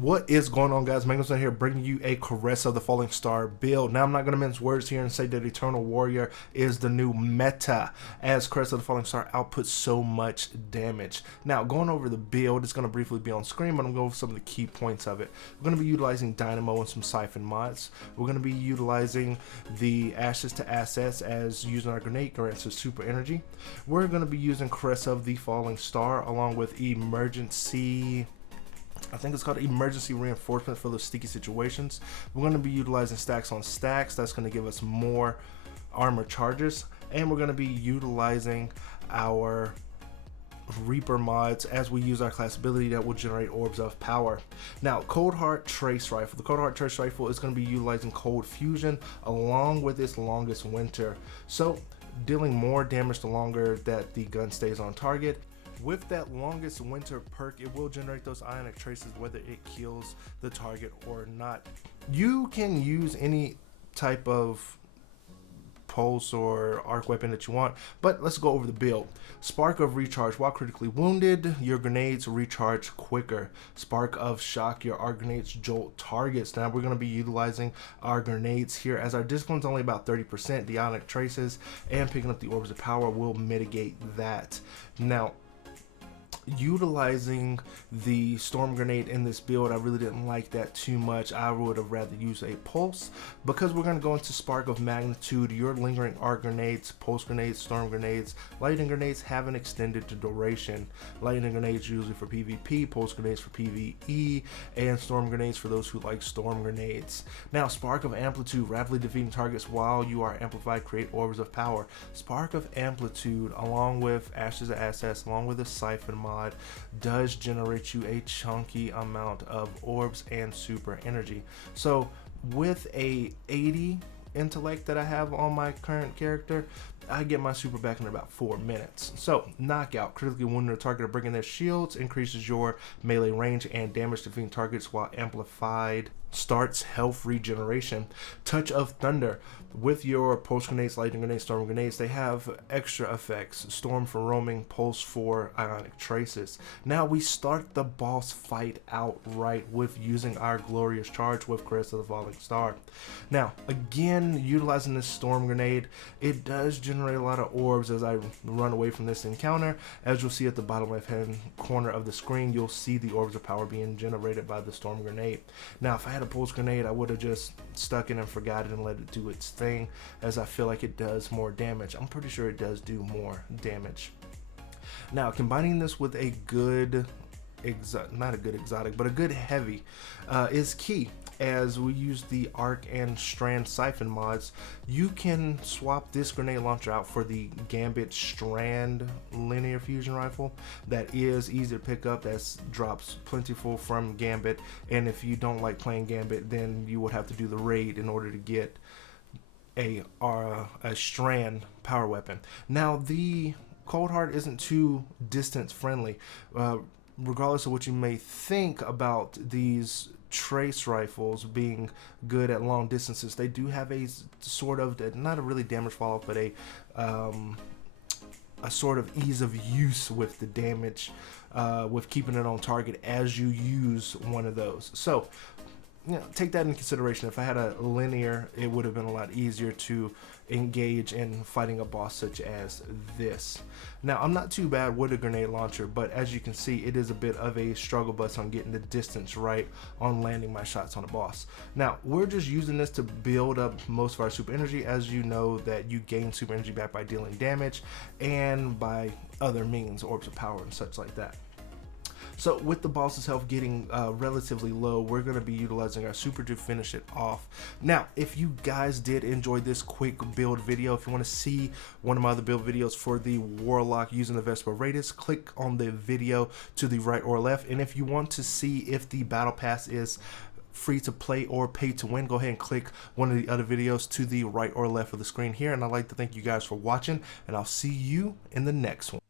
What is going on, guys? Mango's here bringing you a Cuirass of the Falling Star build. Now, I'm not going to mince words here and say that Eternal Warrior is the new meta, as Cuirass of the Falling Star outputs so much damage. Now, going over the build, it's going to briefly be on screen, but I'm going to go over some of the key points of it. We're going to be utilizing Dynamo and some Siphon mods. We're going to be utilizing the Ashes to Assets as using our grenade grants as super energy. We're going to be using Cuirass of the Falling Star along with emergency... I think it's called emergency reinforcement for those sticky situations. We're going to be utilizing stacks on stacks. That's going to give us more armor charges. And we're going to be utilizing our Reaper mods as we use our class ability that will generate orbs of power. Now, Cold Heart Trace Rifle. The Cold Heart Trace Rifle is going to be utilizing Cold Fusion along with its Longest Winter. So, dealing more damage the longer that the gun stays on target. With that Longest Winter perk, it will generate those ionic traces whether it kills the target or not. You can use any type of pulse or arc weapon that you want, but let's go over the build. Spark of Recharge. While critically wounded, your grenades recharge quicker. Spark of Shock. Your arc grenades jolt targets. Now we're going to be utilizing our grenades here as our discipline's only about 30%. The ionic traces and picking up the orbs of power will mitigate that. Now, utilizing the storm grenade in this build, I really didn't like that too much. I would have rather used a pulse, because we're going to go into Spark of Magnitude. Your lingering arc grenades, pulse grenades, storm grenades, lightning grenades have an extended duration. Lightning grenades usually for PvP, pulse grenades for PvE, and storm grenades for those who like storm grenades. Now, Spark of Amplitude. Rapidly defeating targets while you are amplified, create orbs of power. Spark of Amplitude along with Ashes to Assets along with a Siphon mod does generate you a chunky amount of orbs and super energy. So with a 80 intellect that I have on my current character, I get my super back in about 4 minutes. So, Knockout. Critically wounded a target or breaking their shields increases your melee range and damage defeating targets while amplified starts health regeneration. Touch of Thunder. With your pulse grenades, lightning grenades, storm grenades, they have extra effects. Storm for roaming, pulse for ionic traces. Now we start the boss fight outright with using our glorious charge with Cuirass of the Falling Star. Now, again, utilizing this storm grenade, it does generate a lot of orbs as I run away from this encounter. As you'll see at the bottom left hand corner of the screen, you'll see the orbs of power being generated by the storm grenade. Now, if I had a pulse grenade, I would have just stuck it and forgot it and let it do its thing, as I feel like it does more damage. I'm pretty sure it does do more damage. Now, combining this with a good not a good exotic, but a good heavy is key. As we use the arc and strand siphon mods, you can swap this grenade launcher out for the Gambit strand linear fusion rifle. That is easy to pick up, that drops plentiful from Gambit, and if you don't like playing Gambit, then you would have to do the raid in order to get a strand power weapon. Now, the Cold Heart isn't too distance friendly. Regardless of what you may think about these trace rifles being good at long distances, they do have a sort of, not a really damage fall off, but a sort of ease of use with the damage, with keeping it on target as you use one of those. So, you know, take that into consideration. If I had a linear, it would have been a lot easier to engage in fighting a boss such as this. Now, I'm not too bad with a grenade launcher, but as you can see, it is a bit of a struggle bus on getting the distance right on landing my shots on a boss. Now, we're just using this to build up most of our super energy. As you know, that you gain super energy back by dealing damage and by other means, orbs of power and such like that. So with the boss's health getting relatively low, we're going to be utilizing our super to finish it off. Now, if you guys did enjoy this quick build video, if you want to see one of my other build videos for the Warlock using the Vespa Radius, click on the video to the right or left. And if you want to see if the battle pass is free to play or pay to win, go ahead and click one of the other videos to the right or left of the screen here. And I'd like to thank you guys for watching, and I'll see you in the next one.